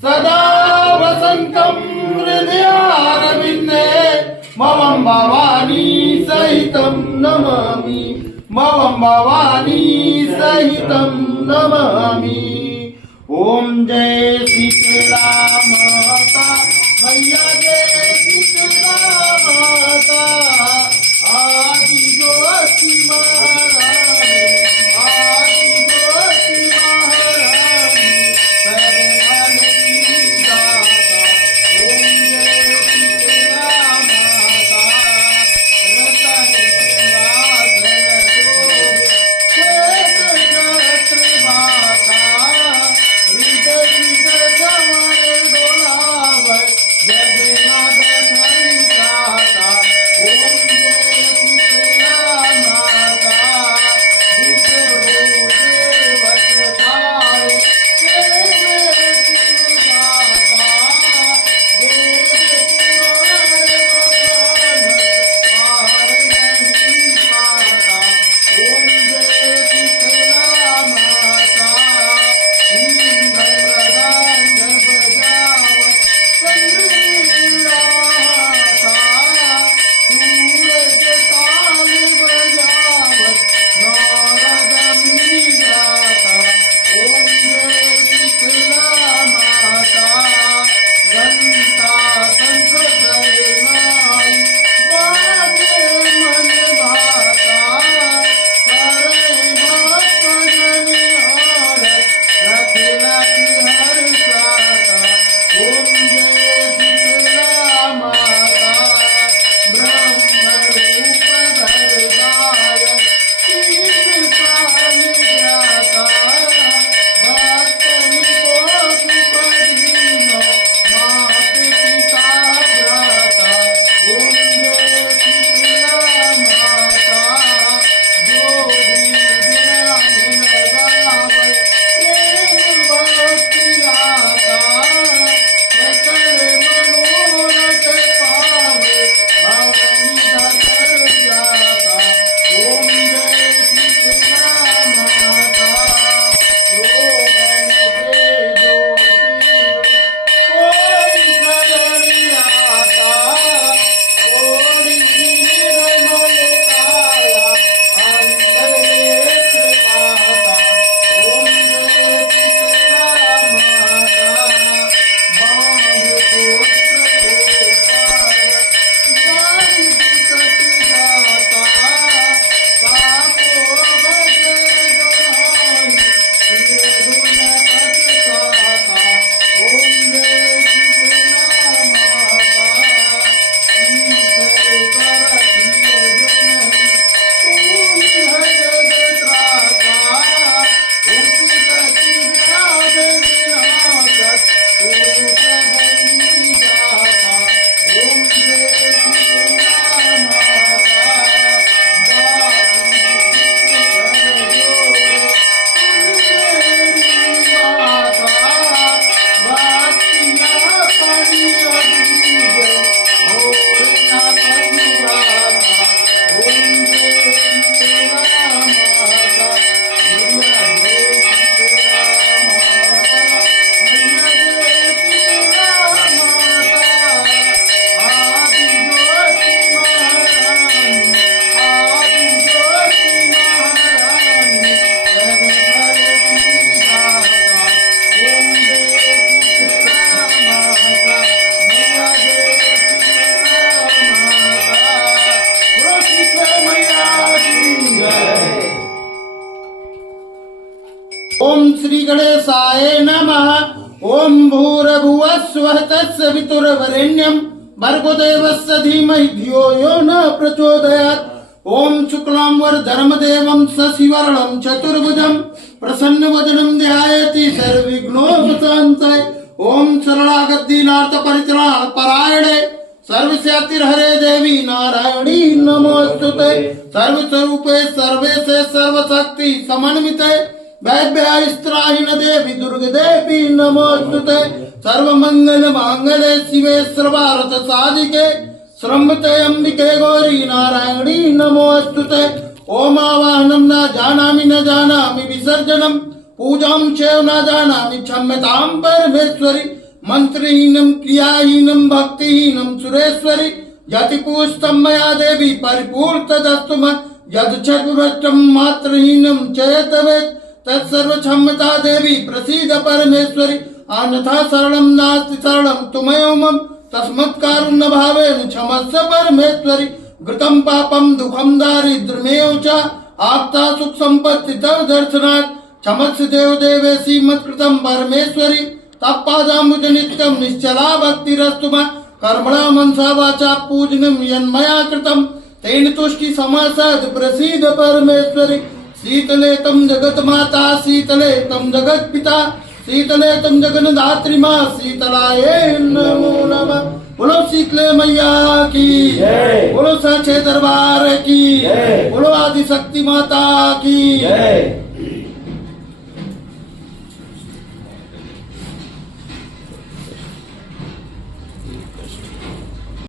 सदा वसन्तं हृदयारविन्दे मम भवानी सहितं नमामि मम भवानी सहितं नमामि। ओम जय शीतला माता मैया जय शीतला माता आदि ज्योति महारानी आदि ज्योति महारानी सर्वमन की दाता। ओम जय शीतला माता रतन सिंहासन शोभे श्वेत छत्र माता हृदय हृदय जमन डोलावै जगन्नाथ धरिसाता। ओम जय शीतला माता विष्णु देवत तारे प्रेम शिवदाता वेद पुराण बखानत पार नहीं पाता। ओम जय शीतला माता इंद्रदान बजावत चंद्रलीलाता सूरज ताल बजावत नारद मुनि गाता। ओम जय शीतला माता घंटा शंख प्रणय बाजे मन भाता करे भक्त जन आरत लख लख हर्षाता। ओम जय शीतला माता ब्रह्म रूप धरदाय शील प्राण जाता भक्तन को सुख दीनो मात पिता भ्राता। ओम जय शीतला माता जो भी ध्यान लगावे प्रेम भक्ति आता सकल मनोरथ पावे भवनि धर जाता। ओम जय शीतला माता रोगन से जो कोई सदन आता ओरी निर्मल काया अंतर नेत्र पाता। ओम जय शीतला माता बांध पुत्र को पार बारिश कट जाता पापो भजय दोहाई ये धुन पछताता। ओम जय शीतला माता ईश्वर करथिय जननी तू है जग त्राता उचित विराज विराजत तू सबरी जाता। ओम जय शीतला माता दासी चित्र कर जोरे मेरी माता भक्तिया पड़ी अबीज और न कबूराता। ओम जय शीतला माता मैया जय शीतला माता मैया जय शीतला माता आदि ज्योति महारानी आदि ज्योति महारानी सर्वभर की दाता। ओम जय शीतला माता मैया जय शीतला माता बोलो शीतला मैया की जय। ओम श्री गणेशाय नमः। ओम भूर्भुवः स्वः तत्सवितुर्वरेण्यं भर्गो देवस्य धीमहि धियो यो न प्रचोदयात्। ओम शुक्लां वरदं देवं शशिवर्णं चतुर्भुजं प्रसन्नवदनं ध्यायति सर्वविघ्नोपशान्तये। ओम शरणागतिनाथ परित्राण परायणे सर्वस्यातिर्हरे देवी नारायणी नमोस्तुते। सर्वस्वरूपे सर्वेशे सर्वशक्ति समन्विते वैभ्यास्त्राहिन देवी दुर्गे देवी नमोस्तुते। सर्वमंगल मांगल्ये शिवे सर्वार्थ साधिके श्रम्भते अंबिके गौरी नारायणी नमोस्तुते। ओम आवाहनं न जानामि विसर्जनं पूजां चैव न जानामि क्षम्यतां परमेश्वरी मंत्रहीनम क्रियाहीनम भक्तिहीनम सुरेश्वरी यति पूष्टम मया देवी परिपूर्ण तदस्तु यद छठभ्रष्टम मात्रहीनम चेतवेत् तत्सर्व क्षमता देवी प्रसीद परमेश्वरी अन्यथा शरणम नास्ति शरणम तुमयो मम तस्मत् कारुण्य भावेन क्षमस्व परमेश्वरी घृतम पापम दुखम दारिद्र्यमेव च आप्ता सुख संपत्ति तव दर्शनात् क्षमस्व देव देवेशी मत्कृतम परमेश्वरी तत्पादाम्बुज नित्यम निश्चला भक्तिरस्तु मम कर्मणा मनसा वाचा पूजनम यन्मया कृतम तेन तुष्टि समासद प्रसीद परमेश्वरी शीतले तम जगत माता शीतले तम जगत पिता शीतले तम जगन धात्री माँ शीतलाये नमो नमः। बोलो शीतले मैया की बोलो सच्चे दरबार की बोलो आदि शक्ति माता की